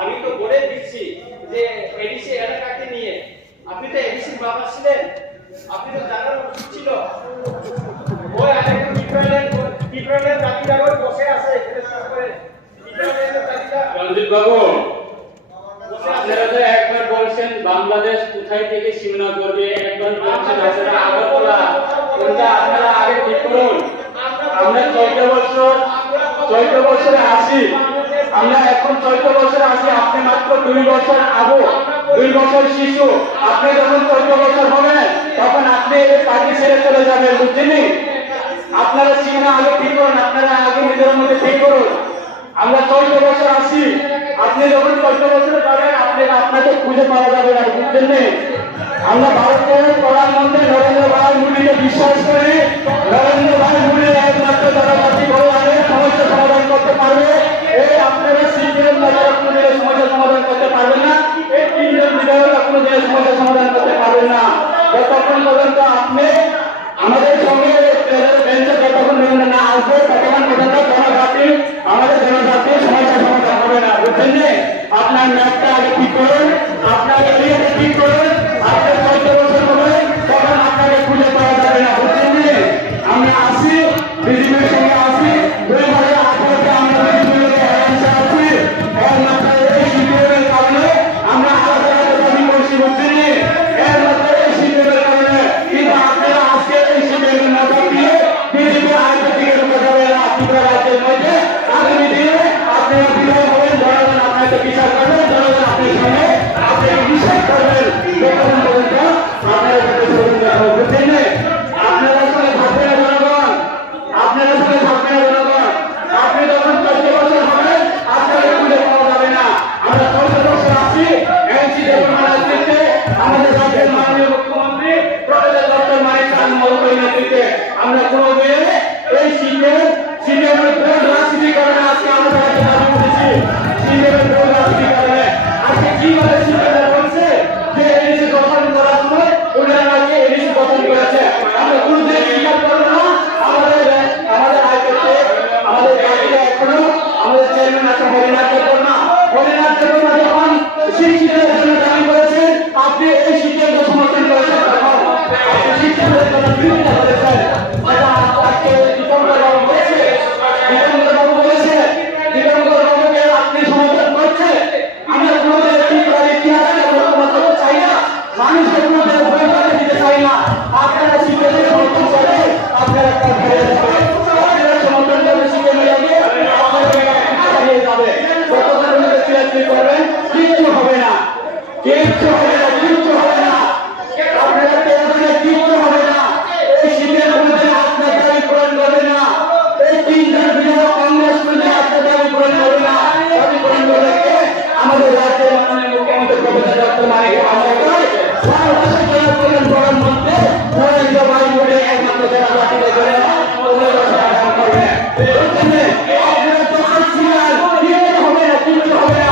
আমি তো বলে দিচ্ছি যে এডিসি এলাকাকে নিয়ে, আপনি তো এডিসির বাবা ছিলেন, আপনি তো জানার উচিত ছিল। ওই আরেকটা পিপ্রনের দাবিটা করে বসে আছে এখানে করে পিপ্রনের দাবিটা। রঞ্জিত বাবু, আপনারা তো একবার বলছেন বাংলাদেশ কোথায় থেকে সীমানা করবে, একবার বলছেন আপনারা আগরতলা, কোনটা আপনারা আগে ঠিক করুন। আমরা 14 বছরে আসি, আমরা এখন 14 বছরে আসি, আপনি মাত্র 2 বছর আবু, 2 বছর শিশু। আপনি যখন 14 বছর হবেন তখন আপনি পার্টি ছেড়ে চলে যাবেন, বুঝছেন? আপনারা সীমানা আগে ঠিক করুন, আপনারা আগে নিজের মধ্যে ঠিক করুন। আমরা 14 বছর আসি, আপনি যখন 14 বছরে যাবেন আপনাকে খুঁজে পাওয়া যাবে না, বুঝছেন? আমরা ভারতের প্রধানমন্ত্রী নরেন্দ্র ভাই মোদীকে বিশ্বাস করি। নরেন্দ্র ভাই মোদী একমাত্র জনজাতি কল্যাণে সমস্যা সমাধান করতে পারবে। এই আপনারা সিপিএম নেতারা কোনো দিনের সমস্যা সমাধান করতে পারবেন না, এই 3 জন বিধায়করা কোনো দিনের সমস্যা সমাধান করতে পারবেন না। যতক্ষণ পর্যন্ত আপনি আমাদের সঙ্গে বেঞ্চে যতক্ষণ পর্যন্ত না আসবে ততক্ষণ পর্যন্ত আমাদের জনজাতির সমস্যা সমাধান হবে না, বুঝছেন? আপনার ম্যাপটা আগে ঠিক করুন, আপনার এরিয়াটা ঠিক করুন। আপনার 14 বছর হবে তখন আপনাকে খুঁজে পাওয়া যাবে না, বুঝছেন? আমরা আসি, বিজেপির সঙ্গে আসি, 2018-তে আমরা বিজেপির অ্যালায়েন্সে আছি। একমাত্র এই সিপিএমের কারণে আমরা আলাদা দাবি করছি, বুঝছেন? একমাত্র এই সিপিএমের কারণে। কিন্তু আপনারা আজকে এই সিপিএমের মদত দিয়ে বিজেপি আরেকটা দিকে ঢুকে যাবে না। ত্রিপুরা রাজ্যের মধ্যে আগামী দিনে আপনারা বিজয় হবেন, জনগণ আপনাকে বিচার করবেন, জনগণ আপনার সঙ্গে আপনাকে বিশ্বাস করবেন। যতক্ষণ পর্যন্ত আপনারা বুঝছেন, আপনারা সঙ্গে থাকবে না জনগণ, আপনারা সঙ্গে থাকবে না জনগণ। আপনি যখন 14 বছর হবেন আপনাকে খুঁজে পাওয়া যাবে না। আমরা 14 বছর আছি, এনসি দেববর্মার নেতৃত্বে, আমাদের রাজ্যের মাননীয় মুখ্যমন্ত্রী প্রফেসর ডক্টর মানিক চাঁদ মহোদয়ের নেতৃত্বে আমরা কোনোদিন এই সিপিএমের ভোট রাজনীতির কারণে আজকে আমাদের রাজ্যে দাবি উঠেছি। সিপিএমের ভোট রাজনীতির কারণে আজকে কিভাবে সিপিএম বলছে যে এনসি গঠন করার সময় ওনারা নাকি এনসি গঠন করেছে, আমরা কোনোদিন স্বীকার করবো না। আমাদের হাইকোর্টে আমাদের রাজ্যে এখনো আমাদের চেয়ারম্যান আছে হরিনাথ দেববর্মা। হরিনাথ দেববর্মা যখন শিক্ষিতের জন্য দাবি করেছেন, আপনি এই সিপিএমকে সমর্থন করেছেন, তখন আপনি শিক্ষিতের জন্য বিরোধিতা করেছেন। আজকে দীপঙ্কর বাবু বলেছে, দীপঙ্কর বাবুকে আপনি সমর্থন করছেন। আমরা কোনোদিন ত্রিপুরার ইতিহাসকে ঐক্যবদ্ধ চাই না, মানুষের মধ্যে ভয় পাঠিয়ে দিতে চাই না। আপনারা সিপিএমের সমর্থন করে আপনারা একটা ঘরে যাবে, আপনারা সমর্থন করবে সিপিএমের আগে আপনারা হারিয়ে যাবে। যতক্ষণ চিরাচরি করবেন কিচ্ছু হবে না, কিচ্ছু হবে না, কিচ্ছু হবে না। আপনারা পেয়ে কিচ্ছু হবে না। এই সিপিএম কোনোদিন আপনার দাবি পূরণ করবে না। এই 3 জন বিধায়ক কংগ্রেস কোনোদিন আপনার দাবি পূরণ করবে না। দাবি পূরণ করবে কে? আমাদের রাজ্যের মাননীয় মুখ্যমন্ত্রী প্রফেসর ডক্টর মানিক মহোদয়, বাংলাদেশের জনকল্যাণ প্রধানমন্ত্রী নরেন্দ্র ভাই মোদী একমাত্র জনজাতিকে ধরে সমাধান করবে। আপনারা তো আসছিলেন, কিচ্ছু হবে না, কিচ্ছু হবে না।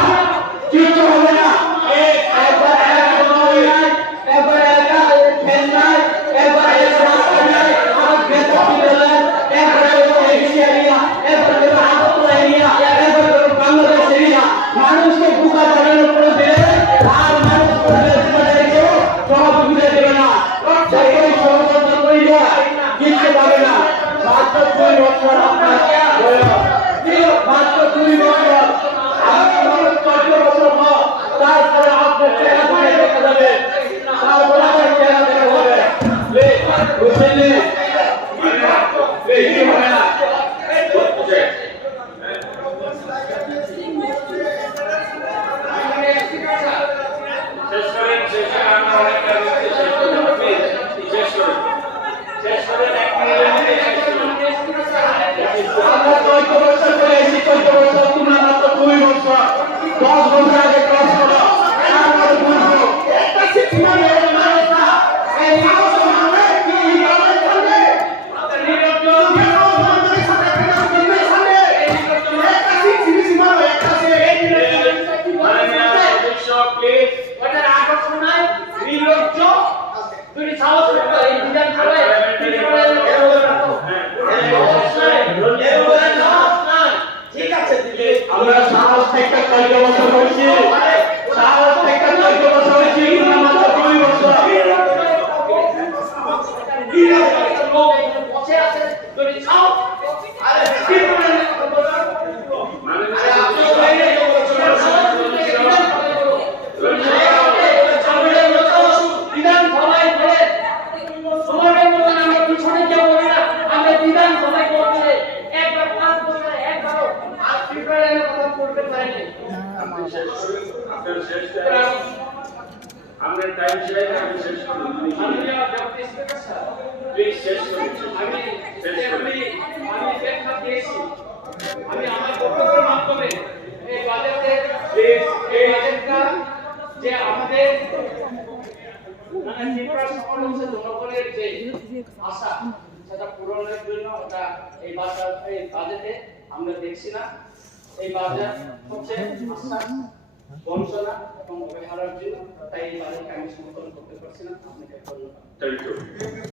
আপনি শেষ করুন, আপনার শেষ টাইম, আপনার টাইম শেষ, আমি শেষ করুন। মাননীয় ডেপুটি স্পিকার স্যার, প্লিজ শেষ করুন। আমি শেষ করুন। আমি ব্যাখ্যা দিয়েছি। আমি আমার বক্তব্যের মাধ্যমে এই বাজেটের বাজেটটা যে আমাদের মানে ত্রিপুরা সফল হচ্ছে জনগণের যে আশা সেটা পূরণের জন্য এটা এই বাজেটে আমরা দেখছি না। এই বাজেট হচ্ছে আশ্বাস, বঞ্চনা এবং অবহেলার জন্য, তাই এই বাজেটকে আমি সমর্থন করতে পারছি না। আপনাকে ধন্যবাদ। Thank you.